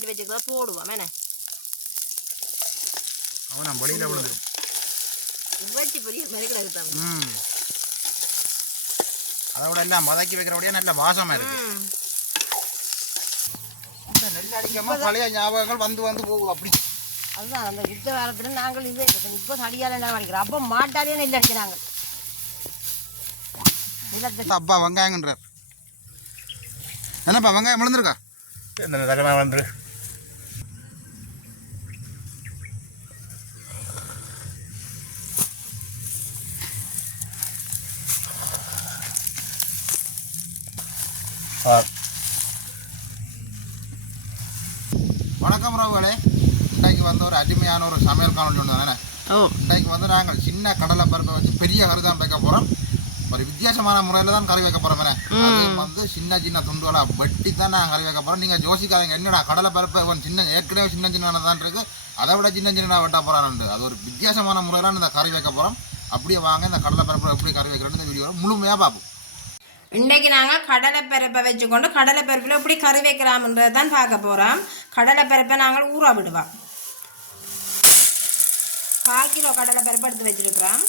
வச்சுக்கிறத போடுவோம் என்ன அவன் வெளியில் விழுந்துடும் வச்சு பெரிய மெனக்கிடாது தம்பி ம் அதோட எல்லாம் வதக்கி வைக்கிறபடியே நல்ல வாசமாக இருக்கு இந்த நெல் அடிக்காம பழைய ஞாபகங்கள் வந்து வந்து போகுது அப்படி அதுதான் அந்த யுத்த காலத்துல நாங்கள் இதே இப்போ சடியால் என்ன அடிக்கிறோம் அப்போ மாட்டாலே நெல் அடிக்கிறாங்க அப்பா வெங்காயங்கன்றார் என்னப்பா வெங்காயம் விழுந்துருக்கா இந்த தகவல் வந்து வணக்கம் ராவுகளே இன்றைக்கு வந்து ஒரு அருமையான ஒரு சமையல் காணொலி ஒன்று தானே ஓ இன்றைக்கு வந்து நாங்கள் சின்ன கடலை பருப்பை வச்சு பெரிய கறி தான் வைக்க போகிறோம் ஒரு வித்தியாசமான முறையில் தான் கறி வைக்க போகிறோம் அது வந்து சின்ன சின்ன துண்டுகளா வெட்டி தான் நாங்கள் கறி வைக்க போகிறோம் நீங்கள் யோசிக்காதீங்க என்னடா கடலை பருப்பை சின்ன ஏற்கனவே சின்ன சின்ன தான் இருக்கு. அதை விட சின்ன சின்ன வெட்ட போகிறான்னு அது ஒரு வித்தியாசமான முறையில் இந்த கறி வைக்க போகிறோம் அப்படியே வாங்க இந்த கடலை பருப்பை எப்படி கறி வைக்கிறோன்னு இந்த வீடியோ முழுமையாக பார்ப்போம். இன்றைக்கு நாங்கள் கடலைப்பருப்பை வச்சுக்கொண்டு கடலைப்பருப்பில் எப்படி கறி வைக்கலாம்ன்றது தான் பார்க்க போகிறோம் கடலைப்பருப்பை நாங்கள் ஊற விடுவோம். கால் கிலோ கடலை எடுத்து வச்சிருக்கிறோம்.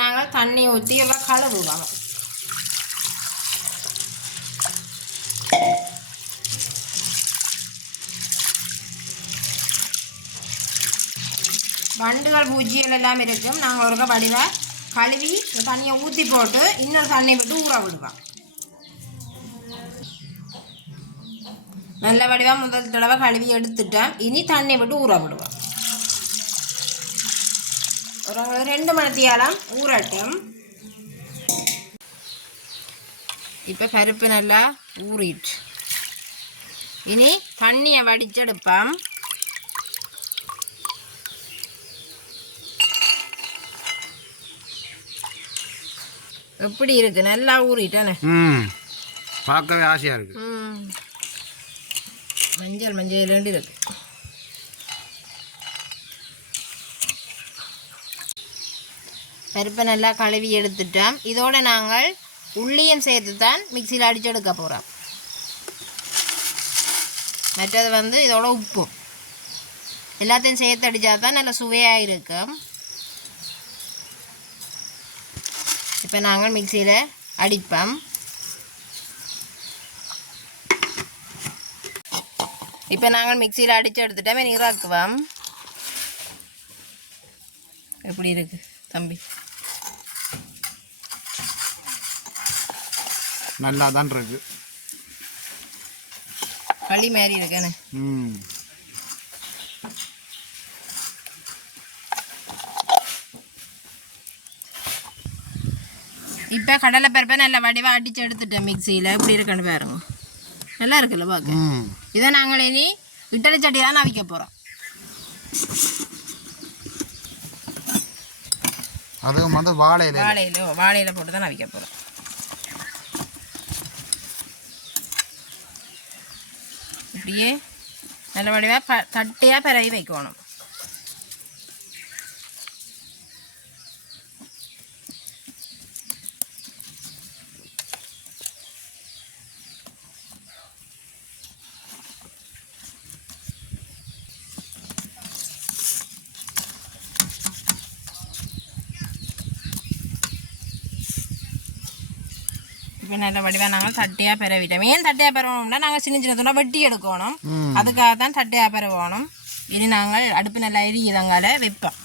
நாங்கள் தண்ணி ஊற்றி எல்லாம் கழுவுவோம். வண்டுகள் பூஜ்ஜியம் எல்லாம் இருக்கும். நாங்கள் ஒருக்க வடிவாக கழுவி தண்ணியை ஊற்றி போட்டு இன்னொரு தண்ணி விட்டு ஊற விடுவோம். நல்ல வடிவாக முதல் தடவை கழுவி எடுத்துட்டேன். இனி தண்ணி விட்டு ஊற விடுவோம். ஒரு ரெண்டு மணித்தியாலம் ஊறட்டும். இப்போ பருப்பு நல்லா ஊறிட்டு. இனி தண்ணியை வடிச்செடுப்போம். எப்படி இருக்கு? நல்லா ஊறிட்டானே. ம் பார்க்கவே ஆசையாக இருக்குது ம். மஞ்சள் மஞ்சள் ரெண்டு இருக்கு பருப்பை நல்லா கழுவி எடுத்துட்டோம் இதோடு நாங்கள் உள்ளியும் சேர்த்து தான் மிக்சியில் அடித்து எடுக்க போகிறோம் மற்றது வந்து இதோட உப்பு எல்லாத்தையும் சேர்த்து அடித்தா தான் நல்ல சுவையாக இருக்கும் இப்போ நாங்கள் மிக்சியில் அடிப்போம் இப்போ நாங்கள் மிக்சியில் அடித்து எடுத்துட்டோமே. நீராக்குவோம் எப்படி இருக்கு தம்பி? நல்லா தான் இருக்கு. களி மாதிரி இருக்கேனே ம். இப்போ கடலை பருப்பை நல்லா வடிவாக அடித்து எடுத்துட்டேன் மிக்சியில். எப்படி இருக்குன்னு பாருங்க. நல்லா இருக்குல்ல பார்க்க இதை நாங்கள் இனி இட்டலி சட்டி தான் அவிக்க போகிறோம் அதுவும் வந்து வாழையில. வாழையில வாழையில போட்டு தான் அவிக்க போகிறோம் இப்படியே நல்ல வடிவாக ப தட்டையாக பிறவி வைக்கணும். இப்போ நல்ல வடிவாக நாங்கள் தட்டையாக பிறவிட்டோம். ஏன் தட்டையாக பிறவணும்னா நாங்கள் சின்ன சின்ன வெட்டி எடுக்கணும். அதுக்காக தான் தட்டையாக பிறவணும். இனி நாங்கள் அடுப்பு நல்லா எரியுதங்கால வைப்போம்.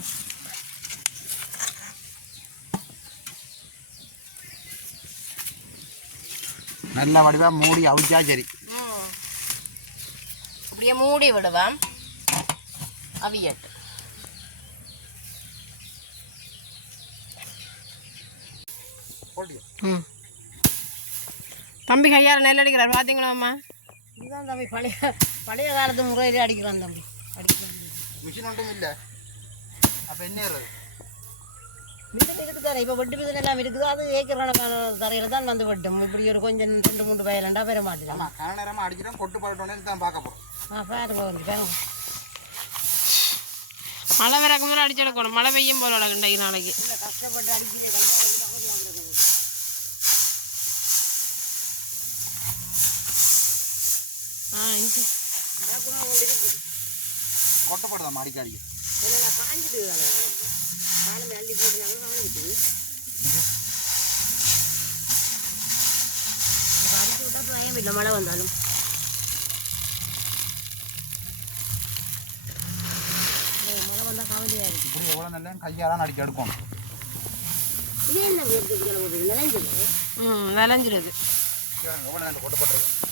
நல்ல வடிவாக மூடி அவிச்சா சரி. அப்படியே மூடி விடுவோம். அவியட்டு ம். தம்பி கையால் நெல் அடிக்கிறார் பார்த்தீங்களா அம்மா? இதுதான் தம்பி பழைய பழைய காலத்து முறையில் அடிக்கிறான் தம்பி. அடிக்கிறான். மிஷின் ஒன்றும் இல்லை. அப்போ என்ன மில்லட் இருக்குது தானே இப்போ வெட்டு மிஷின் எல்லாம் இருக்குது. அது ஏக்கர் கணக்கான தரையில் தான் வந்து வெட்டும். இப்படி ஒரு கொஞ்சம் ரெண்டு மூணு பயிரண்டா பெற மாட்டேன் ஆமாம் கன நேரமாக அடிக்கிறோம் கொட்டு பரட்டோன்னு தான் பார்க்க போகிறோம் ஆ பாருங்க வந்து மழை வரக்கு மேலே அடிச்சு எடுக்கணும். மழை பெய்யும் போல நாளைக்கு. கஷ்டப்பட்டு அடிக்கீங்க கொட்டப்படுதான் அடிக்கடி. காஞ்சிட்டு காலமே அள்ளி போட்டுனாங்க காஞ்சிட்டு. பயம் இல்லை மழை வந்தாலும். மழை வந்தால் கவலையாக இருக்கு. இப்படி எவ்வளோ நல்ல கையாலாம் அடிக்க எடுக்கும் இது என்ன நினைஞ்சது ம் விளைஞ்சிருது. எவ்வளோ நல்ல கொட்டப்பட்டிருக்கும்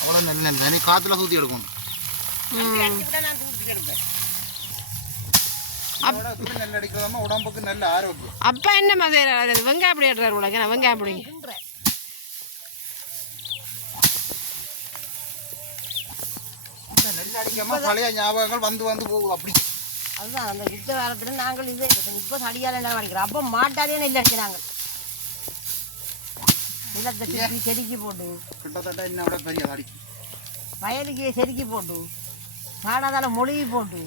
அவ்வளோ நல்ல நெல் நீ காற்றுல ஊற்றி எடுக்கணும். நெல் அடிக்கிறதமா உடம்புக்கு நல்ல ஆரோக்கியம். அப்பா என்ன மாதிரி வெங்காயம் அப்படி உனக்கு நான் வெங்காயம் அப்படி நெல் அடிக்காம பழைய ஞாபகங்கள் வந்து வந்து போகும் அப்படி. அதுதான் அந்த யுத்த காலத்தில் நாங்கள் இது இப்போ சடியால் என்ன அடிக்கிறோம் அப்போ மாட்டாலே நெல் அடிக்கிறாங்க நிலத்தை திருப்பி செதுக்கி போட்டு. கிட்டத்தட்ட என்ன விட பெரிய அடி வயலுக்கு செதுக்கி போட்டு. காடாதால மொழிகி போட்டு.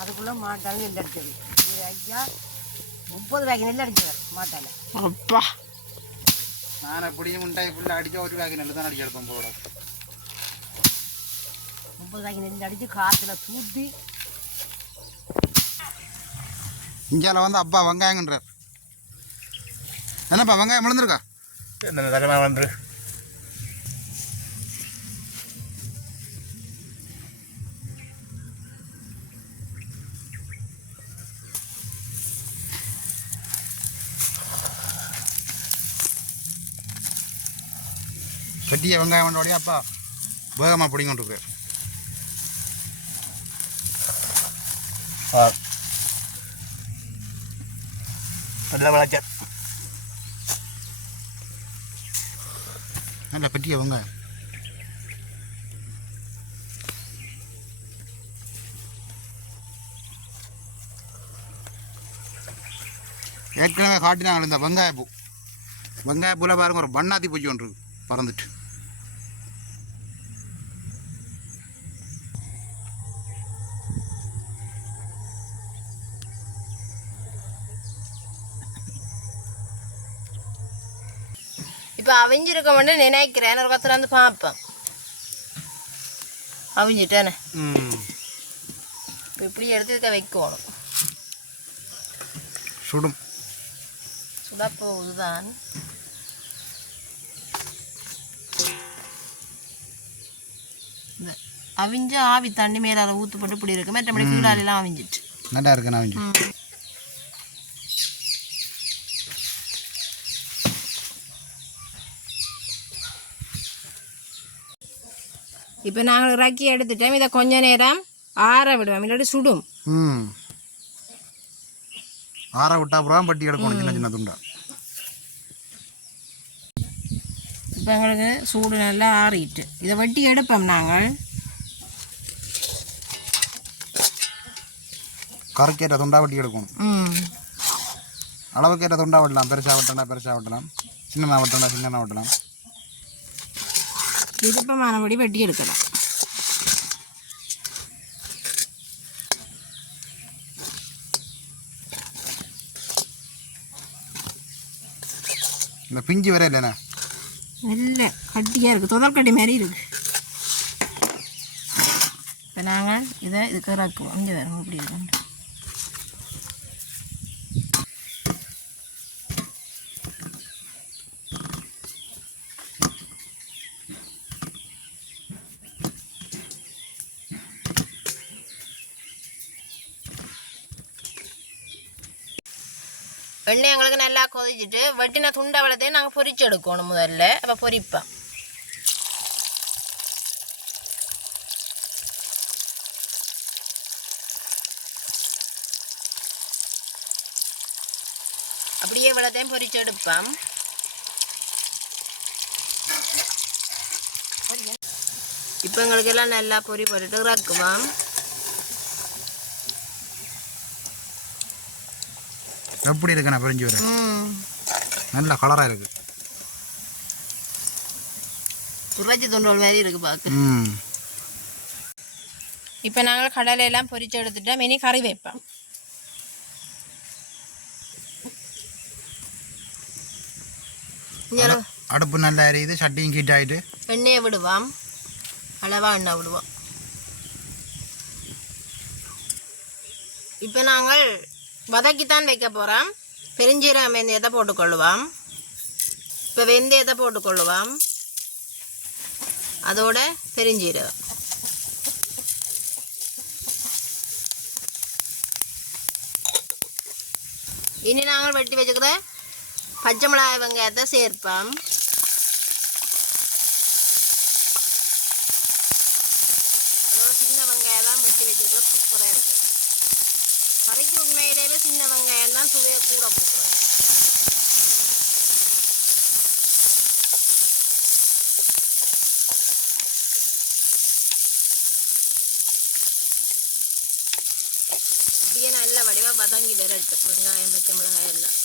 அதுக்குள்ளே மாட்டாலும் நெல் அடிச்சது. ஒரு ஐயா முப்பது ரூபாய்க்கு நெல் அடிச்சார் மாட்டால. அப்பா. நான் எப்படியும் முண்டாய் ஃபுல்லாக அடிச்சா ஒரு ரூபாய்க்கு நெல் தான் அடிக்க எடுப்பேன் போட முப்பது ரூபாய்க்கு நெல் அடித்து காற்றுல தூத்தி. இந்தியாவில் வந்து அப்பா வெங்காயங்கன்றார் என்னப்பா வெங்காயம் விழுந்திருக்கா? என்ன தரமா வந்து பெட்டிய வெங்காயம் அப்பா. வேகமாக பிடிங்கிட்டு நல்ல விளைச்சல் நல்ல பெட்டியை வெங்காயம் ஏற்கனவே காட்டினாங்க இந்த வெங்காயப்பூ வெங்காயப்பூவில் பாருங்கள் ஒரு பண்ணாத்தி பூச்சி ஒன்று பறந்துட்டு. இப்போ அவிஞ்சிருக்க மட்டும் நினைக்கிறேன். ஒரு கத்துல வந்து பார்ப்பேன். அவிஞ்சிட்டேனே. இப்படி எடுத்து இருக்க வைக்கணும். சுடும். சுடப்போகுதுதான். அவிஞ்ச ஆவி தண்ணி மேலே ஊற்றுப்பட்டு இப்படி இருக்கு மற்றபடி கீழாலெல்லாம் அவிஞ்சிட்டு நல்லா இருக்கு நான் இப்போ நாங்கள் இறக்கி எடுத்துட்டோம். இதை கொஞ்ச நேரம் ஆற விடுவோம். இல்லாட்டி சுடும். ஆற விட்டா அப்புறம் பட்டி எடுக்கணும் சின்ன சின்ன துண்டா. இப்போ எங்களுக்கு சூடு நல்லா ஆறிட்டு. இதை வெட்டி எடுப்போம் நாங்கள். கருக்கேற்ற துண்டா வெட்டி எடுக்கணும். அளவுக்கேற்ற துண்டா வெட்டலாம். பெருசாக வெட்டண்டா பெருசாக வெட்டலாம். சின்னதாக வெட்டண்டா சின்னதாக வெட்டலாம். விருப்பமானபடி வெட்டி எடுக்கலாம் இந்த பிஞ்சு வர இல்லைண்ணே நல்ல கட்டியாக இருக்குது தொடர்கட்டி மாதிரி இருக்கு இப்போ நாங்கள் இதை இதுக்கு இறக்குவோம் இங்கே வரும் இப்படி இருக்கு எண்ணெய் எங்களுக்கு நல்லா கொதிச்சுட்டு வெட்டின துண்டை துண்டவளத்தையும் நாங்கள் பொரிச்சு எடுக்கணும் முதல்ல அப்போ பொரிப்போம் அப்படியே இவ்வளோத்தையும் பொரிச்சு எடுப்போம் இப்போ எங்களுக்கு எல்லாம் நல்லா பொறி போட்டுட்டு இறக்குவோம் எப்படி இருக்குண்ணா பிரிஞ்சு வர நல்ல கலராக இருக்கு. துறைச்சி துண்டல் மாதிரி இருக்கு பார்க்க ம். இப்போ நாங்கள் கடலையெல்லாம் பொரிச்சு எடுத்துட்டோம் இனி கறி வைப்போம். அடுப்பு நல்லா எரியுது சட்டியும் கீட் ஆகிட்டு எண்ணெயை விடுவாம். அளவாக எண்ணெய் விடுவோம். இப்போ நாங்கள் வதக்கித்தான் வைக்க போகிறோம் பெருஞ்சீரகம் வெந்தயத்தை போட்டுக்கொள்ளுவோம்? இப்போ வெந்தயத்தை போட்டுக்கொள்ளுவோம்? அதோட பெருஞ்சீரகம். இனி நாங்கள் வெட்டி வச்சுக்கிற பச்சை மிளகாய் வெங்காயத்தை சேர்ப்போம். அதோட சின்ன வெங்காயம் தான் வெட்டி வச்சுக்கிற சூப்பராக இருக்குது கறிக்கு உண்மையிலே சின்ன வெங்காயம் தான் சுவையை கூட கொடுக்குறது அப்படியே நல்ல வடிவாக வதங்கி விரட்டு வெங்காயம் பச்சை மிளகாய் எல்லாம்.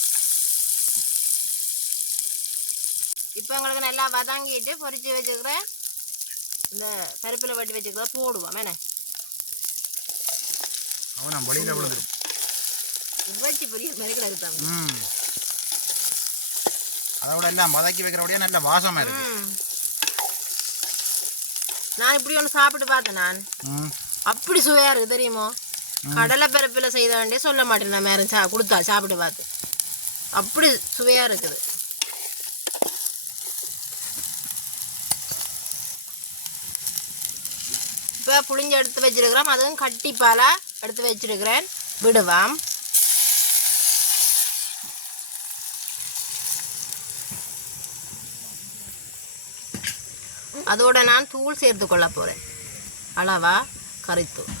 இப்போ உங்களுக்கு நல்லா வதங்கிட்டு பொரிச்சு வச்சுக்கிற இந்த பருப்பில் வட்டி வச்சுக்கிறத போடுவோம். என்ன? அவன் வழியில் விழுந்துடும் இவ்வளச்சி பெரிய மெருகடை இருக்காங்க ம் அதோட எல்லாம் வதக்கி வைக்கிறபடியே நல்ல வாசமாக இருக்கு. நான் இப்படி ஒன்று சாப்பிட்டு பார்த்தேன் நான். அப்படி சுவையாக இருக்குது தெரியுமோ? கடலை பருப்பில் செய்த வேண்டிய சொல்ல மாட்டேன் நான் வேறு சா கொடுத்தா சாப்பிட்டு பார்த்து. அப்படி சுவையாக இருக்குது. இப்போ புளிஞ்சு எடுத்து வச்சிருக்கிறோம். அதுவும் கட்டிப்பாலாக எடுத்து வச்சிருக்கிறேன். விடுவாம். அதோட நான் தூள் சேர்த்து கொள்ள போகிறேன் அளவா கறித்தூள்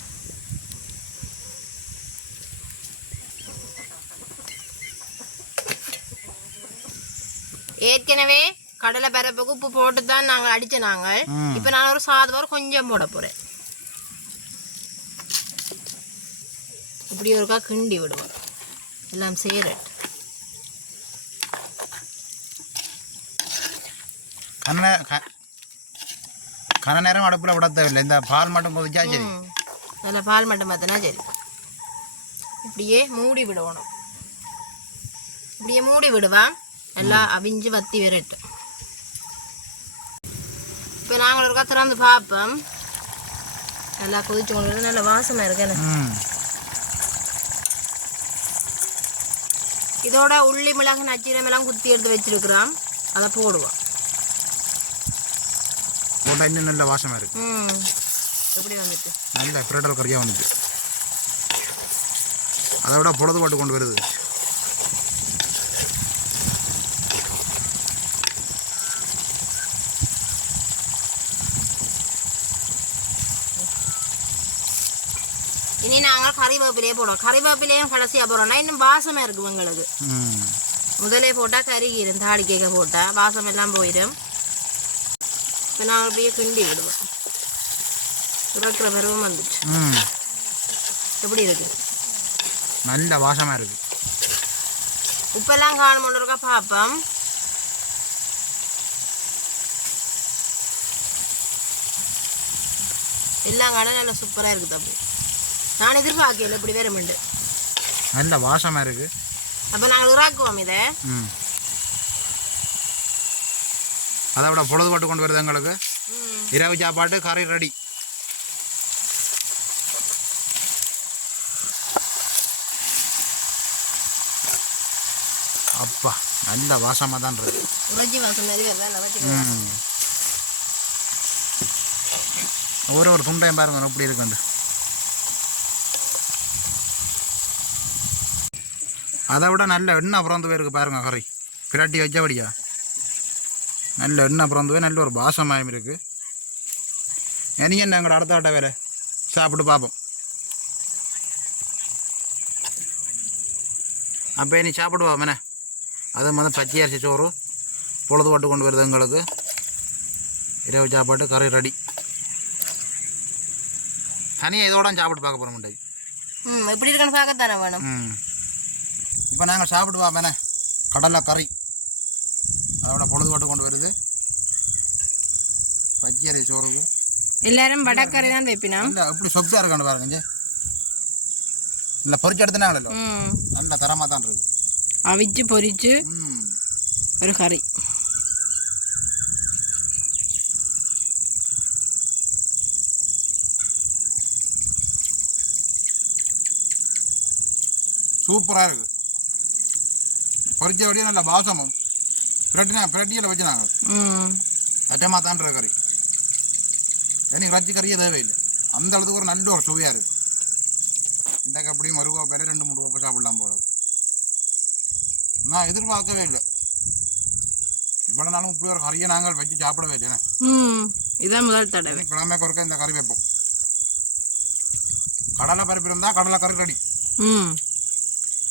ஏற்கனவே கடலை பரப்புக்கு உப்பு போட்டு தான் நாங்கள் அடிச்ச நாங்கள். இப்போ நான் ஒரு சாதம் ஒரு கொஞ்சம் போட போகிறேன் இப்படி ஒருக்கா கிண்டி விடுவோம். எல்லாம் சேரட் கண்ண கன நேரம் அடுப்பில் விட தேவையில்லை. இந்த பால் மட்டும் கொதிச்சா சரி. நல்ல பால் மட்டும் பார்த்தனா சரி. இப்படியே மூடி விடணும். இப்படியே மூடி விடுவான் நல்லா அவிஞ்சு வத்தி விரட்டு. இப்போ நாங்கள் ஒருக்கா திறந்து பார்ப்போம். நல்லா கொதிச்சு கொண்டு. நல்ல வாசமாக இருக்கு என்ன ம். இதோட உள்ளி மிளகு நச்சீரம் எல்லாம் குத்தி எடுத்து வச்சிருக்கிறோம். அதை போடுவோம். போட்டால் இன்னும் நல்ல வாசமாக இருக்கு. ம். எப்படி வந்துட்டு நல்ல பிரட்டல் கறியாக வந்துட்டு அதை விட பொழுது போட்டு கொண்டு வருது. இனி நாங்கள் கறிவேப்பிலையே போடுவோம். கறிவேப்பிலையும் கடைசியாக போடுறோம்னா இன்னும் வாசமாக இருக்கும் எங்களுக்கு முதலே போட்டால் கருகிடும் தாடி கேக்க போட்டால் வாசம் எல்லாம் போயிடும். இப்போ நாங்கள் அப்படியே கிண்டி விடுவோம் சுரக்கிற பருவம் வந்துச்சு எப்படி இருக்கு நல்ல வாசமாக இருக்கு உப்பெல்லாம் காணும் இருக்கா பார்ப்போம் எல்லாம் காணும் நல்லா சூப்பராக இருக்குது அப்படி நான் எதிர்பார்க்கல இப்படி வேறுமெண்டு நல்ல வாசமாக இருக்கு அப்போ நாங்கள் இறாக்குவோம் இதை அதை விட பொழுது போட்டு கொண்டு வருது எங்களுக்கு. இரவு சாப்பாட்டு கறி ரெடி. அப்பா நல்ல வாசமாக தான் இருக்கு. ஒரு ஒரு துண்டையும் பாருங்க எப்படி இருக்குண்டு. அதை விட நல்ல எண்ணெய் பிறந்து போயிருக்கு பாருங்க கறி. பிரட்டி வச்சபடியா? நல்ல எண்ணெய் பிறந்து போய் நல்ல ஒரு பாசமாயம் இருக்கு. எனக்கு என்ன எங்களோட அடுத்த வட்ட வேலை? சாப்பிட்டு பார்ப்போம். அப்போ நீ சாப்பிடுவா மேனே அது மாதிரி பச்சை அரிசி சோறு பொழுது போட்டு கொண்டு வருது எங்களுக்கு. இரவு சாப்பாட்டு கறி ரெடி. தனியாக இதோட சாப்பிட்டு பார்க்க போகிற முடியாது ம் எப்படி இருக்குன்னு பார்க்கத்தானே வேணும். ம். இப்போ நாங்கள் சாப்பிடுவா மேனே கடலை கறி. அதோட பொழுதுபாட்டு கொண்டு வருது. பச்சரிசி சோறு எல்லாரும் வடக்கரை தான் வைப்பினா இல்லை எப்படி சொப்தாக இருக்காண்டு பாருங்க இல்லை பொறிச்சு எடுத்தனால நல்ல தரமாக தான் இருக்கு. அவிச்சு பொறிச்சு ஒரு கறி. சூப்பராக இருக்குது பொறிச்சபடியே நல்ல பாசமும். பிரட்டினா பிரட்டியில் வச்சு நாங்கள் ம் அட்டமாக தான்ற கறி. எனக்கு இறைச்சி கறியே தேவையில்லை. அந்த அளவுக்கு ஒரு நல்ல ஒரு சுவையாக இருக்குது இந்த கப்படியும் ஒரு கோப்பையில் ரெண்டு மூணு கோப்பை சாப்பிடலாம் போல நான் எதிர்பார்க்கவே இல்லை. இவ்வளோ நாளும் இப்படி ஒரு கறியை நாங்கள் வச்சு சாப்பிடவே இல்லைண்ணே இதான் முதல் தடவை. கிழமை குறைக்க இந்த கறி வைப்போம். கடலை பருப்பு இருந்தால் கடலை கறி ரெடி ம்.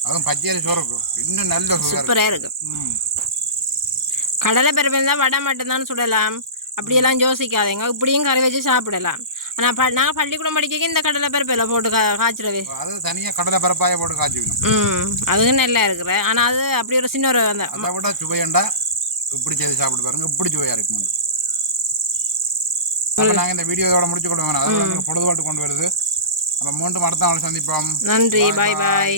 அதுவும் பச்சையரி சோறு இருக்கும் இன்னும் நல்ல இருக்கும் சூப்பராக இருக்கு. ம். கடலை பருப்பு இருந்தால் வடை மட்டும்தான் சுடலாம். அப்படியெல்லாம் யோசிக்காதீங்க. இப்படியும் கறி வச்சு சாப்பிடலாம். ஆனால் ப நாங்கள் பள்ளிக்கூடம் படிக்க இந்த கடலை பருப்பு எல்லாம் போட்டு கா காய்ச்சிடவே அது தனியாக கடலை பருப்பாயை போட்டு காய்ச்சிக்கணும் ம் அதுவும் நல்லா இருக்கிற ஆனால் அது அப்படி ஒரு சின்ன ஒரு அந்த அதை விட சுவையண்டா இப்படி செய்து சாப்பிட்டு பாருங்க. இப்படி சுவையாக இருக்கும் நாங்கள் இந்த வீடியோ இதோட முடிச்சு கொண்டு வேணும் அதோட பொழுதுபாட்டு கொண்டு வருது. அப்போ மீண்டும் அடுத்த நாள் சந்திப்போம். நன்றி. பாய். பாய்